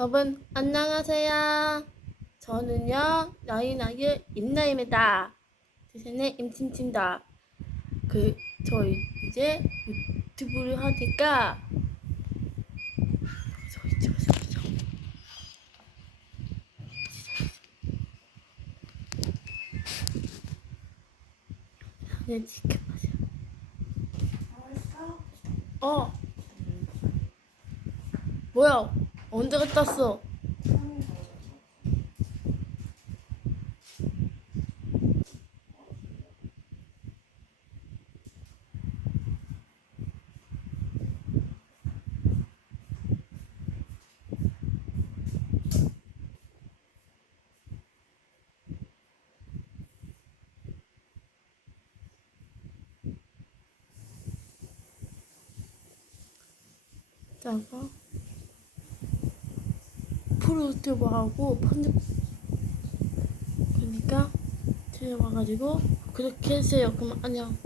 여러분 안녕하세요. 저는요 나이 임나입니다. 대신에 임친친다. 그 저희 이제 유튜브를 하니까 저희 저저 저. 네 지켜보세요. 어. 뭐야? 언제 갔다 왔어? 자가 프로유튜버하고 편집 그러니까 들어와가지고 그렇게 했어요. 그럼 안녕.